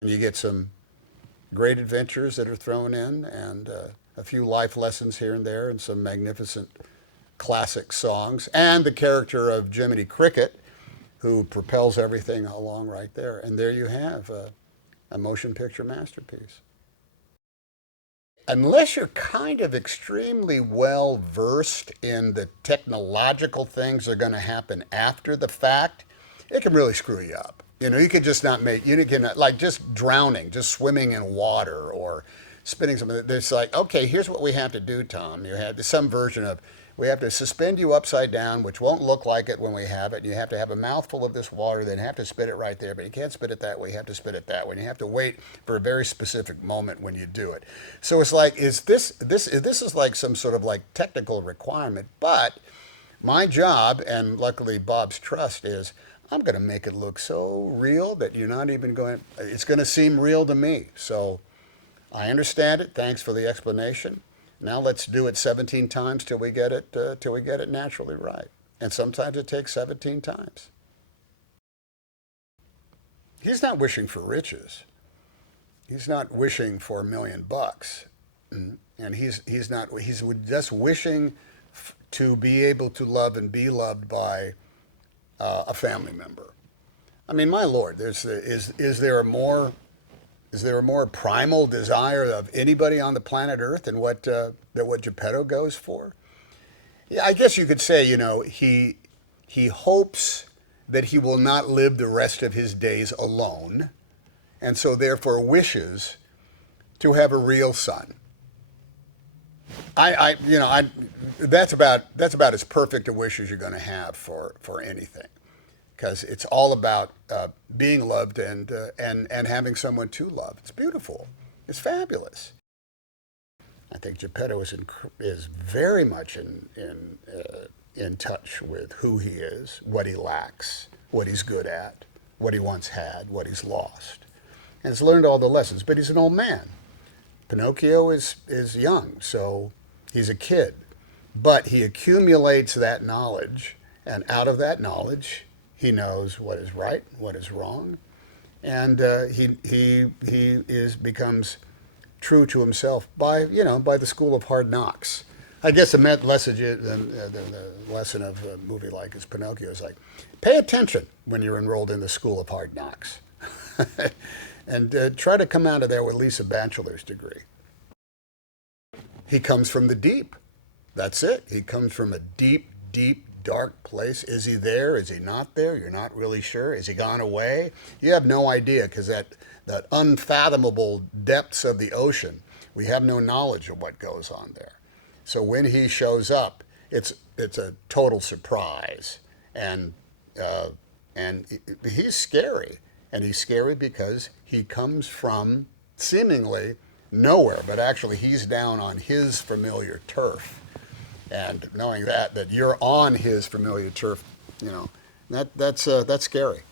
And you get some great adventures that are thrown in, and a few life lessons here and there, and some magnificent classic songs, and the character of Jiminy Cricket, who propels everything along right there. And there you have a motion picture masterpiece. Unless you're kind of extremely well versed in the technological things that are going to happen after the fact, it can really screw you up. You know, you could just not make, you can, like just drowning, just swimming in water or spinning something. There's like, okay, here's what we have to do, Tom. You have some version of, we have to suspend you upside down, which won't look like it when we have it. You have to have a mouthful of this water, then have to spit it right there, but you can't spit it that way. You have to spit it that way. And you have to wait for a very specific moment when you do it. So it's like, this is like some sort of like technical requirement, but my job, and luckily Bob's trust, is I'm going to make it look so real that you're not even going, it's going to seem real to me. So I understand it. Thanks for the explanation. Now let's do it 17 times till we get it naturally right. And sometimes it takes 17 times. He's not wishing for riches. He's not wishing for $1 million. And he's just wishing to be able to love and be loved by a family member. I mean, my Lord, is there a more primal desire of anybody on the planet Earth than what Geppetto goes for? Yeah, I guess you could say, you know, he hopes that he will not live the rest of his days alone, and so therefore wishes to have a real son. That's about as perfect a wish as you're going to have for anything, because it's all about being loved and having someone to love. It's beautiful. It's fabulous. I think Geppetto is very much in touch with who he is, what he lacks, what he's good at, what he once had, what he's lost, and has learned all the lessons. But he's an old man. Pinocchio is young, so he's a kid, but he accumulates that knowledge, and out of that knowledge, he knows what is right, what is wrong, and he becomes true to himself by the school of hard knocks. I guess the lesson of a movie like as Pinocchio is like, pay attention when you're enrolled in the school of hard knocks, and try to come out of there with at least a bachelor's degree. He comes from the deep. That's it. He comes from a deep, deep, dark place. Is he there? Is he not there? You're not really sure. Is he gone away? You have no idea, because that unfathomable depths of the ocean, we have no knowledge of what goes on there. So when he shows up, it's a total surprise, and he's scary, and he's scary because he comes from seemingly nowhere, but actually he's down on his familiar turf. And knowing that you're on his familiar turf, that's scary.